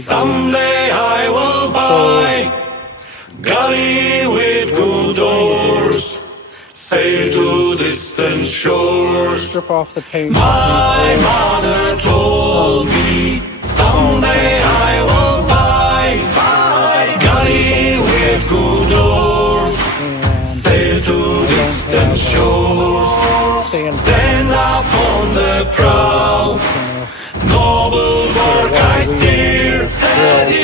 Someday I will buy galley with good oars, sail to distant shores. Strip off the paint. My mother told me someday I will buy galley with good oars, sail to distant shores. Stand up on the prow, noble bark I steer, steady